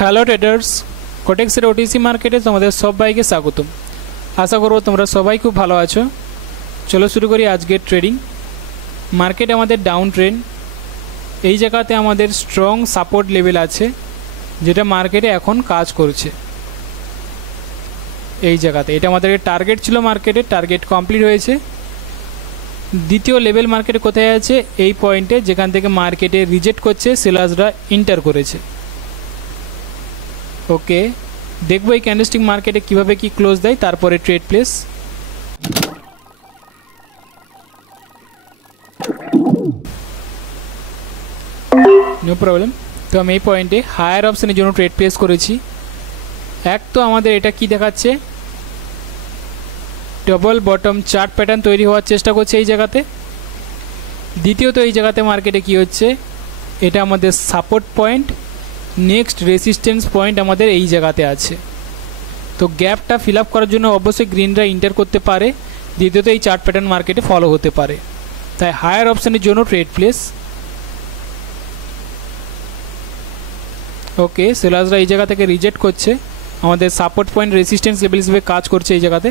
Hello traders, কোটেক্সের OTC মার্কেটে তোমাদের সবাইকে স্বাগতম। আশা করব তোমরা সবাই খুব ভালো আছো। চলো শুরু করি আজকের ট্রেডিং। মার্কেট আমাদের ডাউন ট্রেন্ড। এই জায়গাতে আমাদের স্ট্রং সাপোর্ট লেভেল আছে, যেটা মার্কেটে এখন কাজ করছে। এই জায়গাতে এটা আমাদের টার্গেট ছিল, মার্কেটের টার্গেট কমপ্লিট হয়েছে। দ্বিতীয় লেভেল মার্কেটে কোথায় আছে? এই পয়েন্টে, যেখান থেকে মার্কেটে রিজেক্ট করছে, সেলার্সরা এন্টার করেছে। ওকে, দেখবো এই ক্যান্ডেলস্টিক মার্কেটে কিভাবে কি ক্লোজ দেয়, তারপরে ট্রেড প্লেস। No problem. তো আমি এই পয়েন্টে হায়ার অপশনের জন্য ট্রেড প্লেস করেছি। এক তো আমাদের এটা কি দেখাচ্ছে, ডবল বটম চার্ট প্যাটার্ন তৈরি হওয়ার চেষ্টা করছে এই জায়গাতে। দ্বিতীয়ত এই জায়গাতে মার্কেটে কি হচ্ছে, এটা আমাদের support point, next resistance point আমাদের এই জায়গাতে আছে। তো গ্যাপটা ফিল আপ করার জন্য অবশ্যই গ্রিনরা এন্টার করতে পারে। দ্বিতীয়ত এই চার্ট প্যাটার্ন মার্কেটে ফলো হতে পারে, তাই হায়ার অপশনের জন্য ট্রেড প্লেস। ওকে, সেলার্সরা এই জায়গা থেকে রিজেক্ট করছে, আমাদের সাপোর্ট পয়েন্ট রেসিস্ট্যান্স লেভেল হিসেবে কাজ করছে এই জায়গাতে।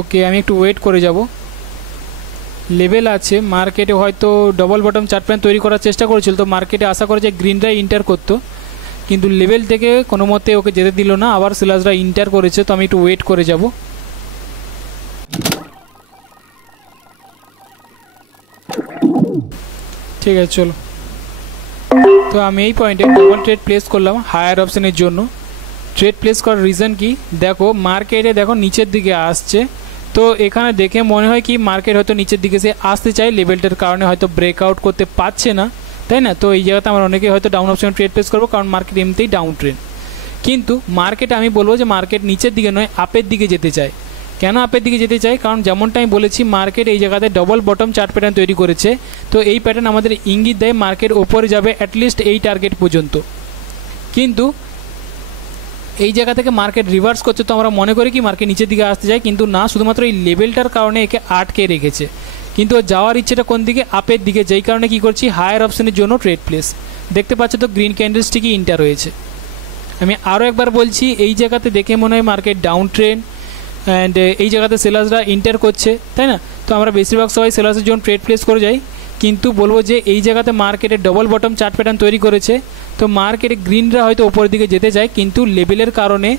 ওকে, আমি একটু ওয়েট করে যাব। লেভেল আছে মার্কেটে, হয়তো ডবল বটম চার্ট প্যাটার্ন তৈরি করার চেষ্টা করেছিল, তো মার্কেটে আশা করে যে গ্রিনরাই ইন্টার করতো, কিন্তু লেভেল থেকে কোনো মতে ওকে যেতে দিল না। আবার সেলার্সরা ইন্টার করেছে, তো আমি একটু ওয়েট করে যাব। ঠিক আছে, চলো। তো আমি এই পয়েন্টে ডবল ট্রেড প্লেস করলাম হায়ার অপশনের জন্য। ট্রেড প্লেস করার রিজন কি, দেখো মার্কেটে দেখো নিচের দিকে আসছে, তো এখানে দেখে মনে হয় কি মার্কেট হয়তো নিচের দিকে সে আসতে চায়, লেভেলটার কারণে হয়তো ব্রেকআউট করতে পারছে না, তাই না? তো এই জায়গাতে আমরা অনেকে হয়তো ডাউন অপশনে ট্রেড প্লেস করবো, কারণ মার্কেট এমনিতেই ডাউন ট্রেন্ড। কিন্তু মার্কেট আমি বলবো যে মার্কেট নিচের দিকে নয়, আপের দিকে যেতে চায়। কেন আপের দিকে যেতে চাই? কারণ যেমনটা আমি বলেছি, মার্কেট এই জায়গাতে ডবল বটম চার্ট প্যাটার্ন তৈরি করেছে, তো এই প্যাটার্ন আমাদের ইঙ্গিত দেয় মার্কেট ওপরে যাবে অ্যাটলিস্ট এই টার্গেট পর্যন্ত। কিন্তু এই জায়গা থেকে মার্কেট রিভার্স করছে, তো আমরা মনে করি কি মার্কেট নিচের দিকে আসতে যায়, কিন্তু না, শুধুমাত্র এই লেভেলটার কারণে একে আটকে রেখেছে। কিন্তু যাওয়ার ইচ্ছেটা কোন দিকে? আপের দিকে, যেই কারণে কি করছি হায়ার অপশনের জন্য ট্রেড প্লেস। দেখতে পাচ্ছ তো গ্রিন ক্যান্ডেলস্টিকই ইন্টার হয়েছে। আমি আরও একবার বলছি, এই জায়গাতে দেখে মনে হয় মার্কেট ডাউন ট্রেন্ড, অ্যান্ড এই জায়গাতে সেলার্সরা ইন্টার করছে, তাই না? তো আমরা বেশিরভাগ সবাই সেলার্সের জন্য ট্রেড প্লেস করে যাই, কিন্তু বলবো যে এই জায়গাতে মার্কেটে ডবল বটম চার্ট প্যাটার্ন তৈরি করেছে, তো মার্কেটে গ্রিনরা হয়তো ওপরের দিকে যেতে চায়, কিন্তু লেভেলের কারণে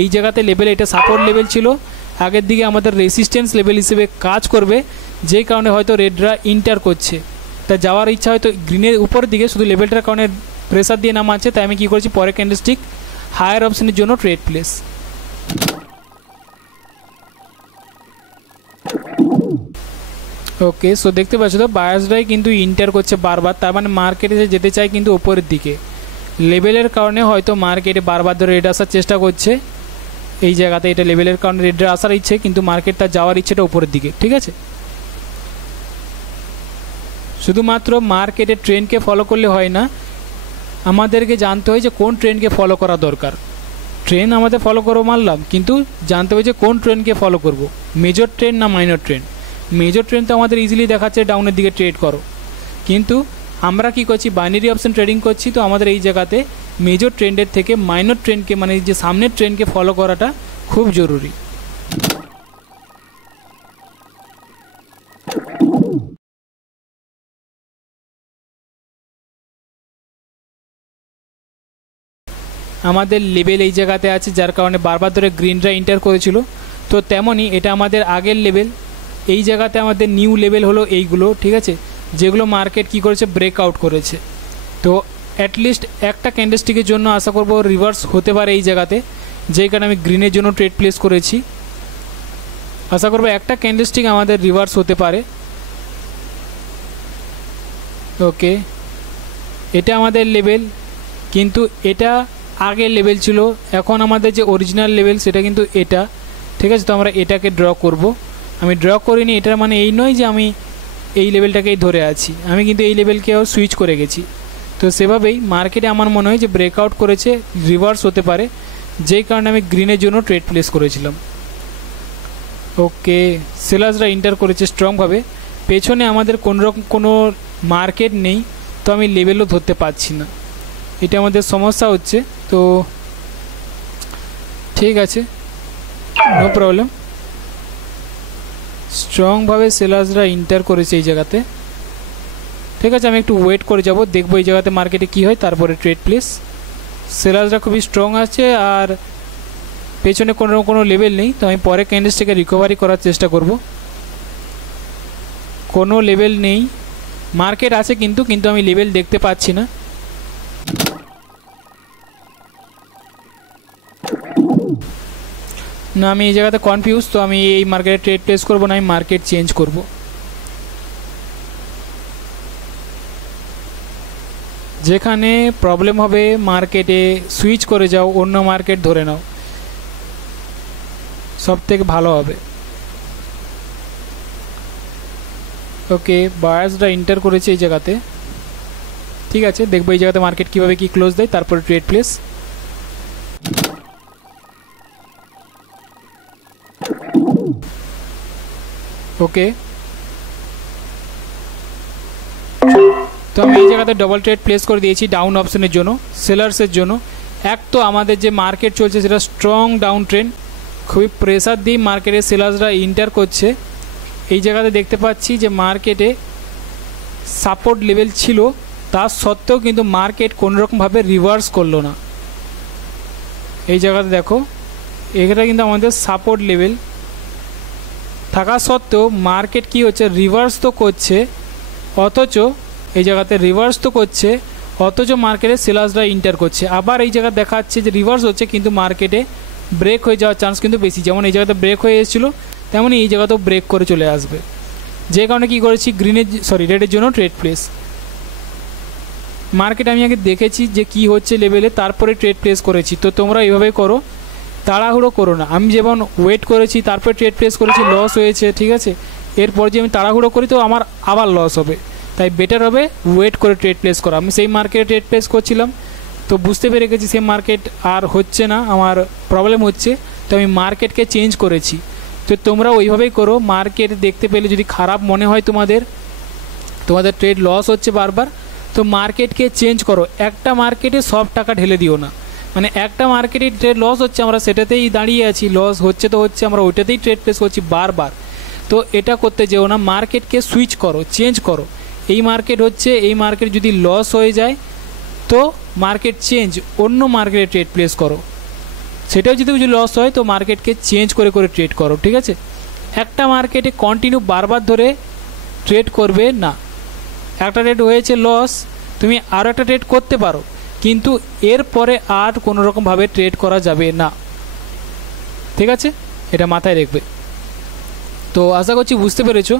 এই জায়গাতে লেভেল, এটা সাপোর্ট লেভেল ছিল, আগের দিকে আমাদের রেসিস্ট্যান্স লেভেল হিসেবে কাজ করবে, যেই কারণে হয়তো রেডরা ইন্টার করছে। তা যাওয়ার ইচ্ছা হয়তো গ্রিনের উপরের দিকে, শুধু লেভেলটার কারণে প্রেসার দিয়ে নামাচ্ছে, তাই আমি কী করছি পরে ক্যান্ডেলস্টিক হায়ার অপশনের জন্য ট্রেড প্লেস। ওকে, সো দেখতে পাচ্ছ তো বায়াসরাই কিন্তু ইন্টার করছে বারবার, তার মানে মার্কেটে যেতে চায় কিন্তু ওপরের দিকে। লেভেলের কারণে হয়তো মার্কেটে বারবার ধরে রেড আসার চেষ্টা করছে এই জায়গাতে, এটা লেভেলের কারণে রেড আসার ইচ্ছে, কিন্তু মার্কেট তার যাওয়ার ইচ্ছেটা উপরের দিকে। ঠিক আছে, শুধুমাত্র মার্কেটের ট্রেন্ডকে ফলো করলে হয় না, আমাদেরকে জানতে হয় যে কোন ট্রেন্ডকে ফলো করা দরকার। ট্রেন্ড আমাদের ফলো করবো মানলাম, কিন্তু জানতে হবে যে কোন ট্রেন্ডকে ফলো করব, মেজর ট্রেন্ড না মাইনর ট্রেন্ড। মেজর ট্রেন্ড তো আমাদের ইজিলি দেখাচ্ছে ডাউনের দিকে ট্রেড করো, কিন্তু আমরা কি করছি বাইনারি অপশন ট্রেডিং করছি, তো আমাদের এই জায়গাতে মেজর ট্রেন্ডের থেকে মাইনর ট্রেন্ডকে, মানে যে সামনের ট্রেন্ডকে ফলো করাটা খুব জরুরি। আমাদের লেভেল এই জায়গাতে আছে, যার কারণে বারবার ধরে গ্রিনরা ইন্টার করেছিল, তো তেমনই এটা আমাদের আগের লেভেল। এই জায়গাতে আমাদের নিউ লেভেল হলো এইগুলো, ঠিক আছে, যেগুলো মার্কেট কি করেছে ব্রেকআউট করেছে। তো অ্যাটলিস্ট একটা ক্যান্ডেলস্টিকের জন্য আশা করব রিভার্স হতে পারে এই জায়গাতে, যেই কারণে আমি গ্রিনের জন্য ট্রেড প্লেস করেছি। আশা করব একটা ক্যান্ডেলস্টিক আমাদের রিভার্স হতে পারে। ওকে, এটা আমাদের লেভেল, কিন্তু এটা আগের লেভেল ছিল, এখন আমাদের যে অরিজিনাল লেভেল সেটা কিন্তু এটা। ঠিক আছে, তো আমরা এটাকে ড্র করব। আমি ড্র করিনি, এটার মানে এই নয় যে আমি এই লেভেলটাকেই ধরে আছি, আমি কিন্তু এই লেভেলকেও সুইচ করে গেছি। তো সেভাবেই মার্কেটে আমার মনে হয় যে ব্রেকআউট করেছে, রিভার্স হতে পারে, যেই কারণে আমি গ্রিনের জন্য ট্রেড প্লেস করেছিলাম। ওকে, সেলার্সরা এন্টার করেছে স্ট্রংভাবে, পেছনে আমাদের কোনো রকম কোনো মার্কেট নেই, তো আমি লেভেলও ধরতে পারছি না, এটা আমাদের সমস্যা হচ্ছে। তো ঠিক আছে, নো প্রবলেম। স্ট্রংভাবে সেলার্সরা এন্টার করেছে এই জায়গাতে। ঠিক আছে, আমি একটু ওয়েট করে যাব, দেখবো এই জায়গাতে মার্কেটে কী হয়, তারপরে ট্রেড প্লেস। সেলার্সরা খুবই স্ট্রং আছে আর পেছনে কোনো লেভেল নেই, তো আমি পরে ক্যান্ডেলসটাকে রিকভারি করার চেষ্টা করব। কোনো লেভেল নেই, মার্কেট আছে কিন্তু আমি লেভেল দেখতে পাচ্ছি না। আমি এই জায়গাতে কনফিউজ, তো আমি এই মার্কেটে ট্রেড প্লেস করব না, আমি মার্কেট চেঞ্জ করব। যেখানে প্রবলেম হবে মার্কেটে সুইচ করে যাও, অন্য মার্কেট ধরে নাও, সব থেকে ভালো হবে। ওকে, বায়ার্সরা এন্টার করেছে এই জায়গাতে। ঠিক আছে, দেখবো এই জায়গাতে মার্কেট কীভাবে কি ক্লোজ দেয়, তারপরে ট্রেড প্লেস। ওকে, তো আমি এই জায়গাতে ডবল ট্রেড প্লেস করে দিয়েছি ডাউন অপশনের জন্য, সেলার্সের জন্য। এক তো আমাদের যে মার্কেট চলছে সেটা স্ট্রং ডাউন ট্রেন্ড, খুবই প্রেসার দিয়ে মার্কেটে সেলার্সরা এন্টার করছে। এই জায়গাতে দেখতে পাচ্ছি যে মার্কেটে সাপোর্ট লেভেল ছিল, তা সত্ত্বেও কিন্তু মার্কেট কোনোরকমভাবে রিভার্স করলো না। এই জায়গাতে দেখো, এটা কিন্তু আমাদের সাপোর্ট লেভেল থাকা সত্ত্বেও মার্কেট কি হচ্ছে, রিভার্স তো করছে, অথচ এই জায়গাতে রিভার্স তো করছে, অথচ মার্কেটে সেলার্সরা এন্টার করছে। আবার এই জায়গায় দেখাচ্ছে যে রিভার্স হচ্ছে, কিন্তু মার্কেটে ব্রেক হয়ে যাওয়ার চান্স কিন্তু বেশি। যেমন এই জায়গাতে ব্রেক হয়ে এসেছিলো, তেমনই এই জায়গাতেও ব্রেক করে চলে আসবে। যে কারণে কী করেছি, রেডের জন্য ট্রেড প্লেস। মার্কেট আমি আগে দেখেছি যে কি হচ্ছে লেভেলে, তারপরে ট্রেড প্লেস করেছি। তো তোমরা এইভাবেই করো, তাড়াহুড়ো করো না। আমি যেমন ওয়েট করেছি, তারপরে ট্রেড প্লেস করেছি, লস হয়েছে, ঠিক আছে। এরপর যে আমি তাড়াহুড়ো করি তো আমার আবার লস হবে, তাই বেটার হবে ওয়েট করে ট্রেড প্লেস করা। আমি সেই মার্কেটে ট্রেড প্লেস করছিলাম, তো বুঝতে পেরে গেছি সেই মার্কেট আর হচ্ছে না, আমার প্রবলেম হচ্ছে, তো আমি মার্কেটকে চেঞ্জ করেছি। তো তোমরা ওইভাবেই করো। মার্কেট দেখতে পেলে যদি খারাপ মনে হয় তোমাদের ট্রেড লস হচ্ছে বারবার, তো মার্কেটকে চেঞ্জ করো। একটা মার্কেটে সব টাকা ঢেলে দিও না, মানে একটা মার্কেটে ট্রেড লস হচ্ছে, আমরা সেটাতেই দাঁড়িয়ে আছি, লস হচ্ছে তো হচ্ছে, আমরা ওইটাতেই ট্রেড প্লেস করছি বারবার। তো এটা করতে যেও না, মার্কেটকে সুইচ করো, চেঞ্জ করো। এই মার্কেট হচ্ছে, এই মার্কেট যদি লস হয়ে যায় তো মার্কেট চেঞ্জ, অন্য মার্কেটে ট্রেড প্লেস করো। সেটাও যদি লস হয় তো মার্কেটকে চেঞ্জ করে করে ট্রেড করো, ঠিক আছে। একটা মার্কেটে কন্টিনিউ বারবার ধরে ট্রেড করবে না। একটা ট্রেড হয়েছে লস, তুমি আরও একটা ট্রেড করতে পারো, কিন্তু এরপরে আর কোনো রকমভাবে ট্রেড করা যাবে না, ঠিক আছে, এটা মাথায় রাখবে। তো আশা করছি বুঝতে পেরেছো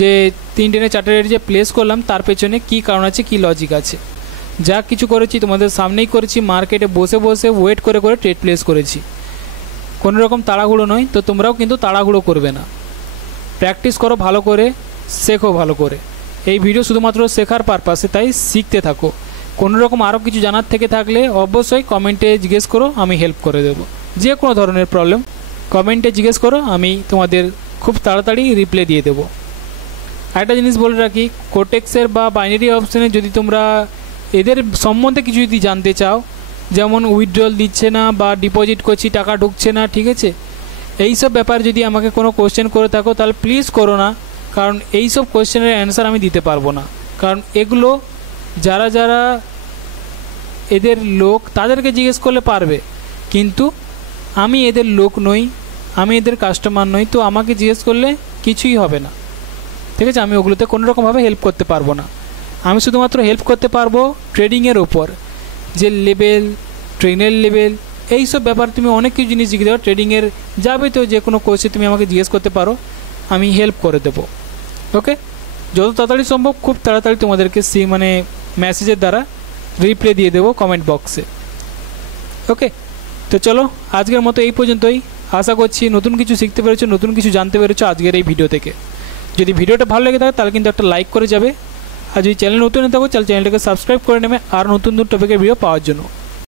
যে 3 4 ট্রেড যে প্লেস করলাম তার পেছনে কী কারণ আছে, কী লজিক আছে। যা কিছু করেছি তোমাদের সামনেই করেছি, মার্কেটে বসে বসে ওয়েট করে করে ট্রেড প্লেস করেছি, কোনো রকম তাড়াহুড়ো নয়। তো তোমরাও কিন্তু তাড়াহুড়ো করবে না, প্র্যাকটিস করো ভালো করে, শেখো ভালো করে। এই ভিডিও শুধুমাত্র শেখার পারপাসে, তাই শিখতে থাকো। কোনো রকম আরও কিছু জানার থেকে থাকলে অবশ্যই কমেন্টে জিজ্ঞেস করো, আমি হেল্প করে দেবো। যে কোনো ধরনের প্রবলেম কমেন্টে জিজ্ঞেস করো, আমি তোমাদের খুব তাড়াতাড়ি রিপ্লাই দিয়ে দেবো। একটা জিনিস বলে রাখি, কোটেক্সের বা বাইনারি অপশানে যদি তোমরা এদের সম্বন্ধে কিছু যদি জানতে চাও, যেমন উইথড্রল দিচ্ছে না বা ডিপোজিট করছি টাকা ঢুকছে না, ঠিক আছে, এই সব ব্যাপার যদি আমাকে কোনো কোশ্চেন করে থাকো তাহলে প্লিজ করো না, কারণ এই সব কোশ্চেনের অ্যান্সার আমি দিতে পারবো না। কারণ এগুলো যারা যারা এদের লোক তাদেরকে জিজ্ঞেস করলে পারবে, কিন্তু আমি এদের লোক নই, আমি এদের কাস্টমার নই, তো আমাকে জিজ্ঞেস করলে কিছুই হবে না, ঠিক আছে। আমি ওগুলোতে কোনো রকমভাবে হেল্প করতে পারবো না। আমি শুধুমাত্র হেল্প করতে পারবো ট্রেডিংয়ের ওপর, যে লেভেল, ট্রেনের লেভেল, এই সব ব্যাপার তুমি অনেক কিছু জিনিস জিজ্ঞেস করো ট্রেডিংয়ের, যাবে তো যে কোনো কোর্সে তুমি আমাকে জিজ্ঞেস করতে পারো, আমি হেল্প করে দেবো। ওকে, যত তাড়াতাড়ি সম্ভব খুব তাড়াতাড়ি তোমাদেরকে মানে মেসেজের দ্বারা রিপ্লাই দিয়ে দেবো কমেন্ট বক্সে। ওকে, তো চলো আজকের মতো এই পর্যন্তই। আশা করছি নতুন কিছু শিখতে পেরেছো, নতুন কিছু জানতে পেরেছো আজকের এই ভিডিও থেকে। যদি ভিডিওটা ভালো লেগে থাকে তাহলে কিন্তু একটা লাইক করে যাবে, আর যদি চ্যানেল নতুন হয়ে থাকো তাহলে চ্যানেলটাকে সাবস্ক্রাইব করে নেবে আর নতুন নতুন টপিকের ভিডিও পাওয়ার জন্য।